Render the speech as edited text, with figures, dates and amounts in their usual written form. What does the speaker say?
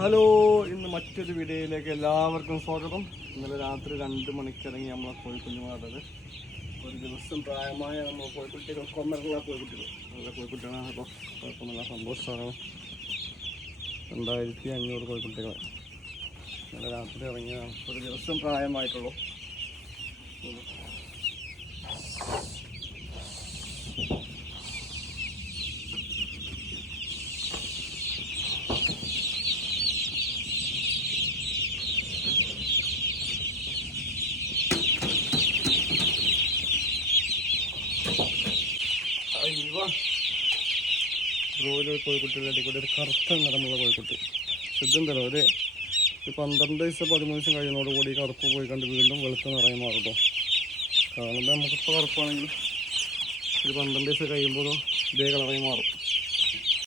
Hello, ഇന്ന് മറ്റൊരു വീഡിയോയിലേക്ക് എല്ലാവർക്കും സ്വാഗതം. ഇന്നലെ രാത്രി 2 മണിക്കിറങ്ങി നമ്മളെ കോഴിക്കുഞ്ഞുമാറുള്ളത്. ഒരു ദിവസം പ്രായമായ നമ്മൾ കോഴിക്കുട്ടികൾ, കൊന്നറുള്ള കോഴിക്കുട്ടികൾ, നല്ല കോഴിക്കുട്ടികളാണ്. അപ്പോൾ കുഴപ്പമൊന്നുമില്ല, സന്തോഷമാണ്. 2500 കോഴിക്കുട്ടികൾ ഇന്നലെ രാത്രി ഇറങ്ങിയതാണ്. ഒരു ദിവസം പ്രായമായിട്ടുള്ളൂ. ബ്രോയിലർ കോഴിക്കുട്ടികളുടെ കൂടെ ഒരു കറുത്ത നിറമുള്ള കോഴിക്കുട്ടി. ഇതെന്തല്ലോ ഒരു 12 ദിവസം 13 ദിവസം കഴിയുന്നതോടുകൂടി കറുപ്പ് പോയി കണ്ട് വീണ്ടും വെളുത്ത നിറയെ മാറും. കാണുമ്പോൾ നമുക്കിപ്പോൾ കറുപ്പാണെങ്കിലും ഒരു 12 ദിവസം കഴിയുമ്പോൾ ഇതേ കളറായി മാറും.